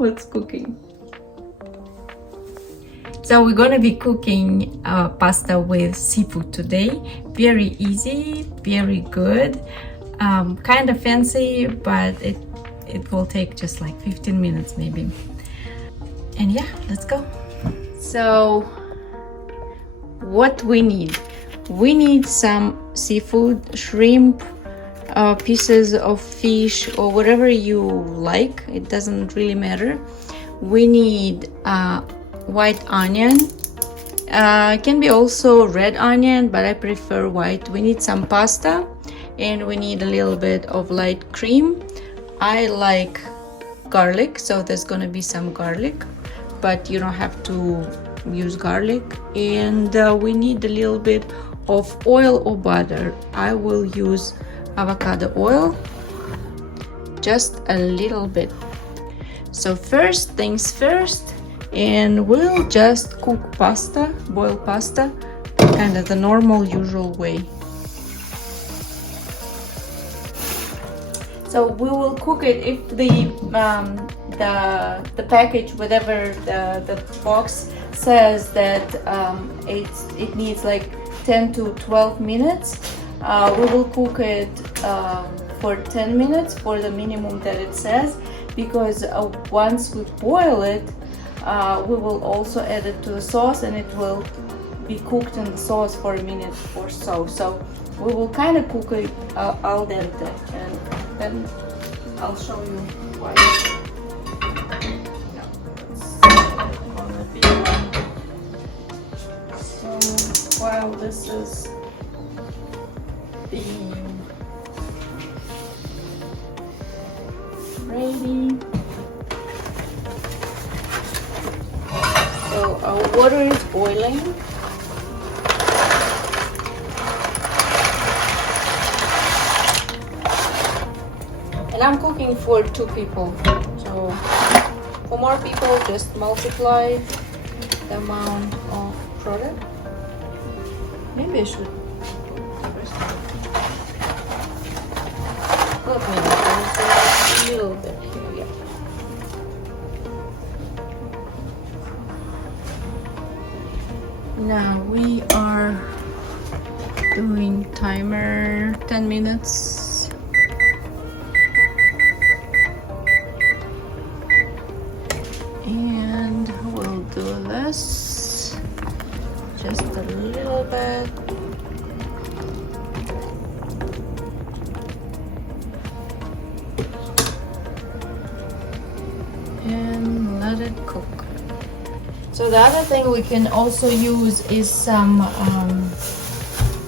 what's cooking. So we're gonna be cooking pasta with seafood today. Very easy, very good, kind of fancy, but it will take just like 15 minutes maybe. And yeah, let's go. So what we need some seafood, shrimp, pieces of fish, or whatever you like, it doesn't really matter. We need white onion, can be also red onion, but I prefer white. We need some pasta, and we need a little bit of light cream. I like garlic, so there's gonna be some garlic, but you don't have to use garlic. And we need a little bit of oil or butter. I will use avocado oil, just a little bit. So first things first, and we'll just cook pasta, boil pasta, kind of the normal usual way. So we will cook it if the package, whatever the box says that it needs like 10 to 12 minutes. We will cook it for 10 minutes for the minimum that it says, because once we boil it, we will also add it to the sauce, and it will be cooked in the sauce for a minute or so. So we will kind of cook it al dente, and then I'll show you why. So while this is being ready, so our water is boiling. And I'm cooking for 2 people. So for more people, just multiply the amount of product. Maybe I should let me a little bit here. Yeah. Now we are doing timer 10 minutes. And we'll do this just a little bit. And let it cook. So the other thing we can also use is some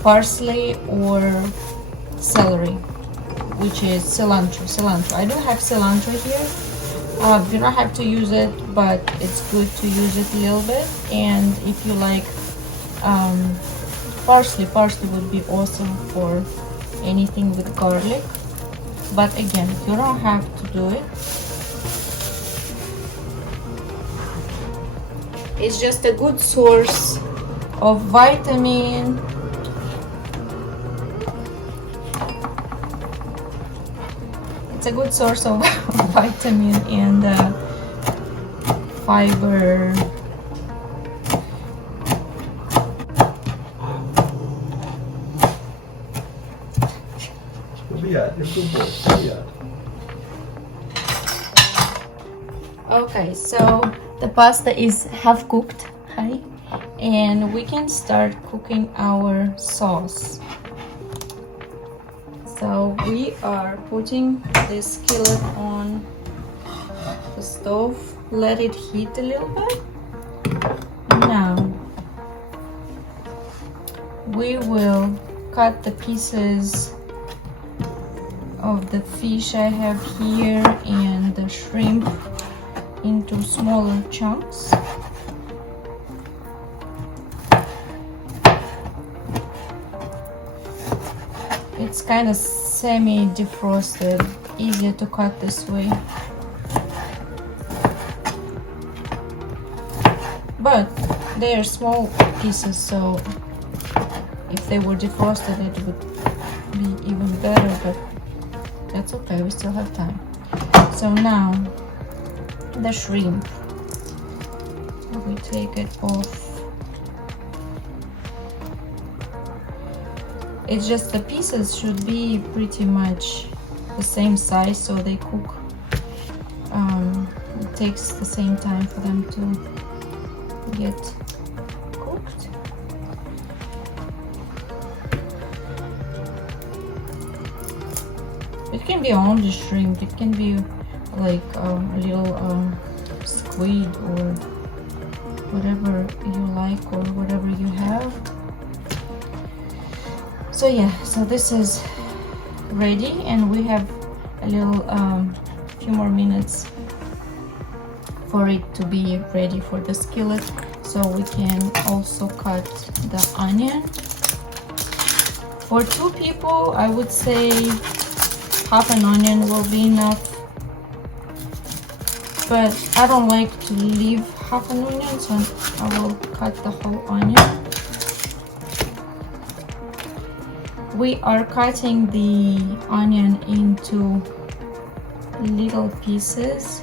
parsley or celery, which is cilantro. I don't have cilantro here. You don't have to use it, but it's good to use it a little bit. And if you like parsley would be awesome for anything with garlic. But again, you don't have to do it. It's just a good source of vitamin. It's a good source of vitamin and fiber. Okay, so the pasta is half cooked, right? And we can start cooking our sauce. So we are putting this skillet on the stove. Let it heat a little bit. Now we will cut the pieces of the fish I have here and the shrimp into smaller chunks. It's kind of semi-defrosted, easier to cut this way. But they are small pieces, so if they were defrosted it would be even better, but that's okay, we still have time. So now the shrimp. So we take it off. It's just the pieces should be pretty much the same size so they cook. It takes the same time for them to get cooked. It can be only shrimp, it can be like a little squid or whatever you like or whatever you have. So yeah, so this is ready, and we have a little few more minutes for it to be ready for the skillet. So we can also cut the onion. For 2 people, I would say half an onion will be enough, but I don't like to leave half an onion, so I will cut the whole onion. We are cutting the onion into little pieces,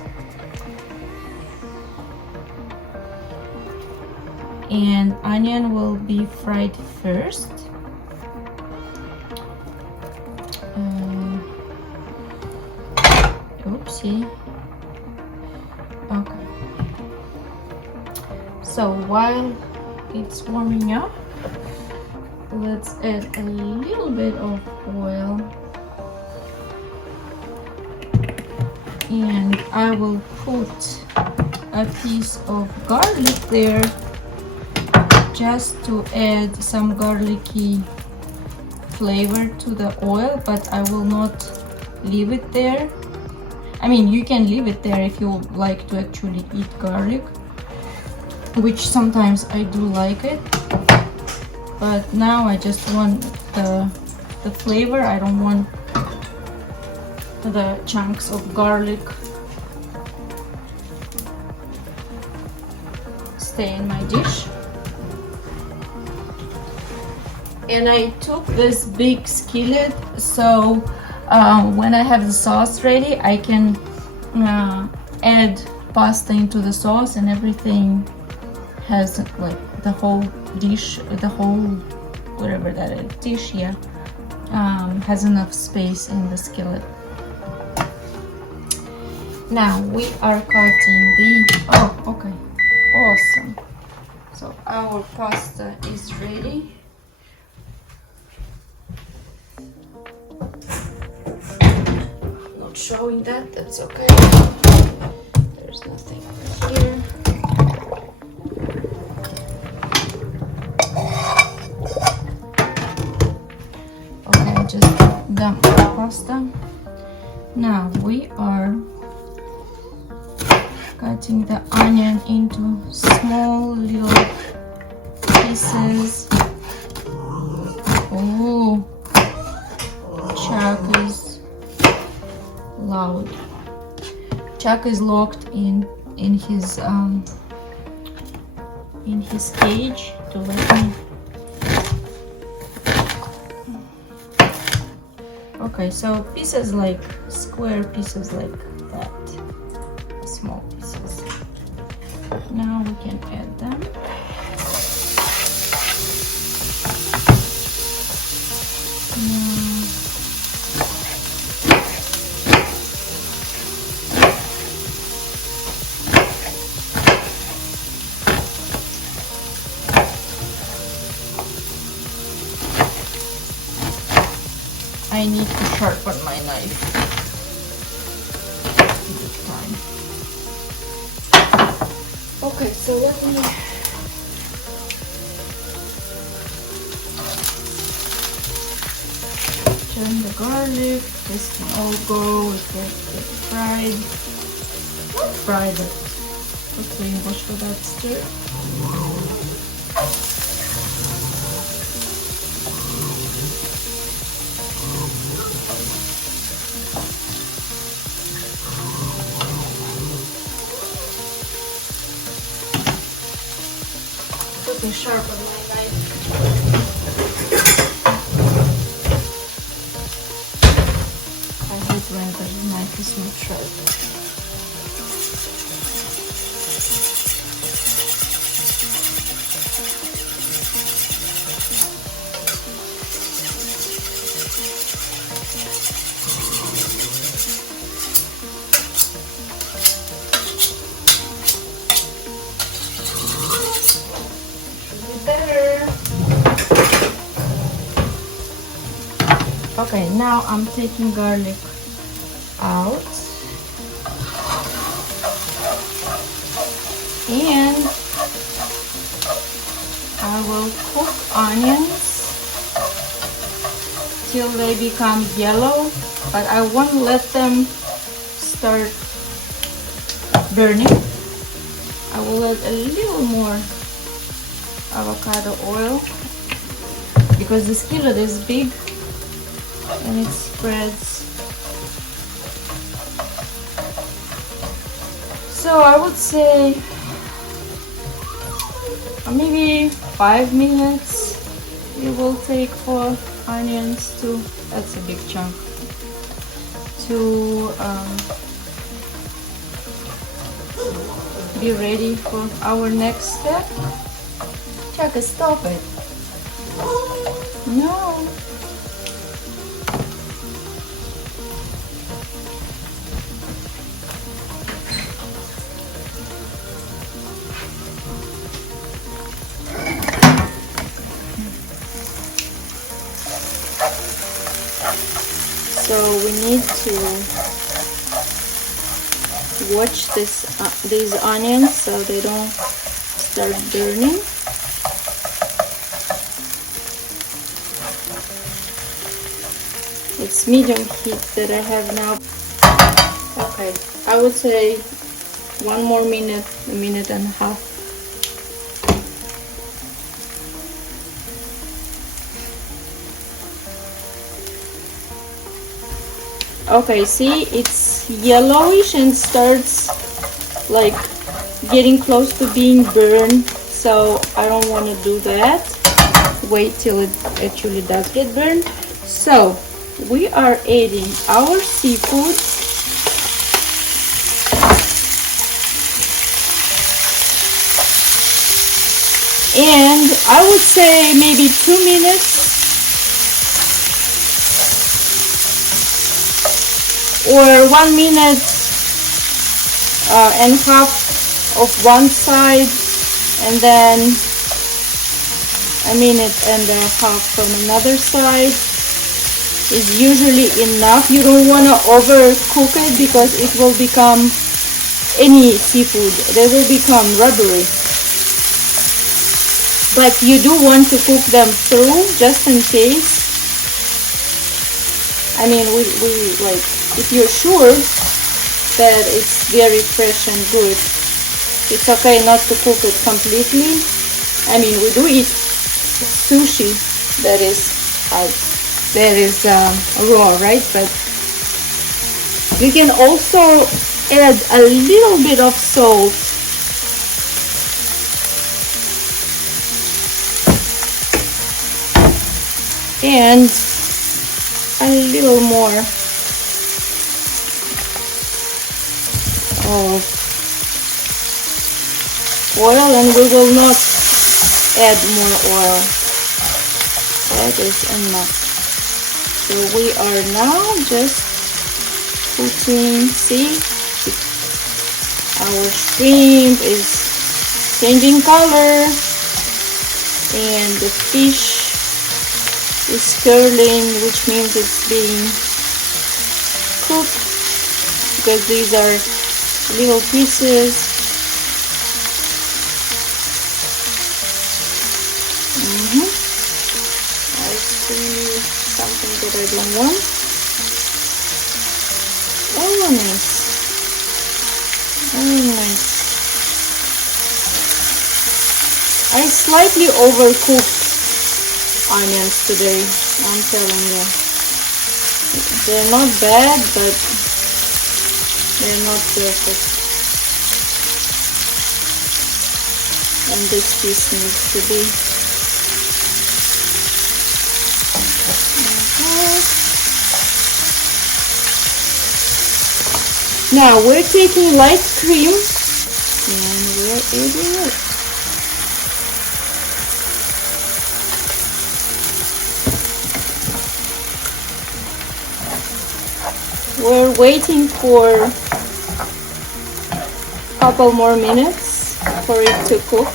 and onion will be fried first. Oopsie. Okay. So while it's warming up, let's add a little bit of oil, and I will put a piece of garlic there just to add some garlicky flavor to the oil, but I will not leave it there. I mean, you can leave it there if you like to actually eat garlic, which sometimes I do like it. But now I just want the flavor. I don't want the chunks of garlic stay in my dish. And I took this big skillet, so when I have the sauce ready, I can add pasta into the sauce, and everything has like the whole dish, the whole whatever that is, dish, yeah, has enough space in the skillet. Now we are cutting the, oh, okay, awesome. So our pasta is ready. Not showing that, that's okay. There's nothing here. Just dump the pasta. Now we are cutting the onion into small little pieces. Oh, Chuck is loud. Chuck is locked in his cage to let me. Okay, so pieces like square pieces like that, small pieces. Now we can add them. I need to sharpen my knife this time. Okay, so let me turn the garlic. This can all go. It will get fried. Not fried, but what's the English for that? Stir. Sharpen my knife. I hate when the knife is not sharp. Okay, now I'm taking garlic out. And I will cook onions till they become yellow, but I won't let them start burning. I will add a little more avocado oil because the skillet is big and it spreads. So I would say maybe 5 minutes it will take for onions to, that's a big chunk, to be ready for our next step. Chaka, stop it. No. So we need to watch these onions so they don't start burning. It's medium heat that I have now. Okay, I would say one more minute, a minute and a half. Okay, see, it's yellowish and starts like getting close to being burned, so I don't want to do that. Wait till it actually does get burned. So we are adding our seafood. And I would say maybe 2 minutes or 1 minute and half of one side, and then a minute and a half from another side is usually enough. You don't want to overcook it because it will become, any seafood, they will become rubbery. But you do want to cook them through just in case. I mean, we like, if you're sure that it's very fresh and good, it's okay not to cook it completely. I mean, we do eat sushi that is raw, right? But you can also add a little bit of salt and a little more of oil, and we will not add more oil. That is enough. So we are now just putting, see, our shrimp is changing color and the fish is curling, which means it's being cooked, because these are little pieces. I see something that I don't want. Oh, nice. Very nice. I slightly overcooked onions today, I'm telling you. They're not bad, but they're not perfect. And this piece needs to be. Now we're taking light cream and we're adding it. We're waiting for a couple more minutes for it to cook.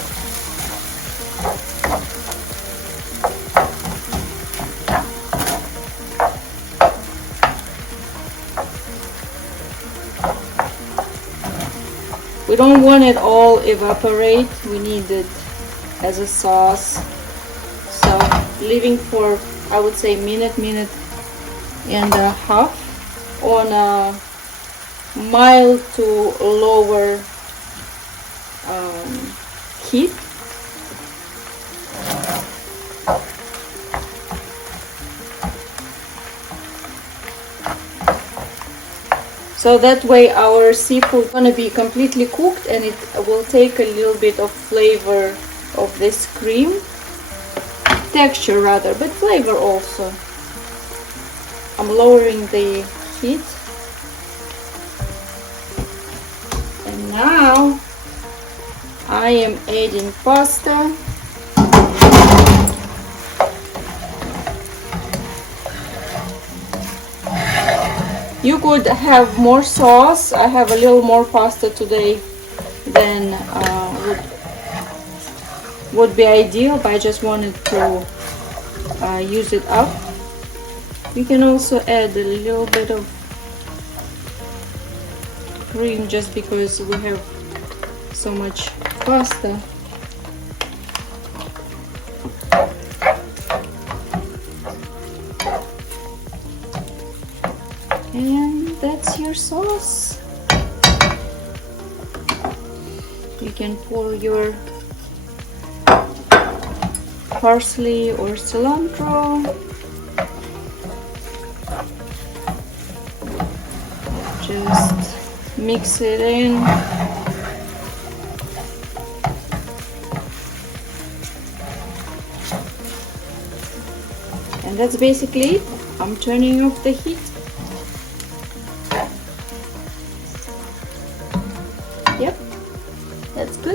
We don't want it all evaporate. We need it as a sauce. So leaving for, I would say, minute and a half on a mild to lower heat. So that way our seafood is gonna be completely cooked and it will take a little bit of flavor of this cream. Texture rather, but flavor also. I'm lowering the heat. And now I am adding pasta. You could have more sauce. I have a little more pasta today than would be ideal, but I just wanted to use it up. You can also add a little bit of cream just because we have so much pasta. And that's your sauce. You can pour your parsley or cilantro. Just mix it in. And that's basically it. I'm turning off the heat. Yep, that's good.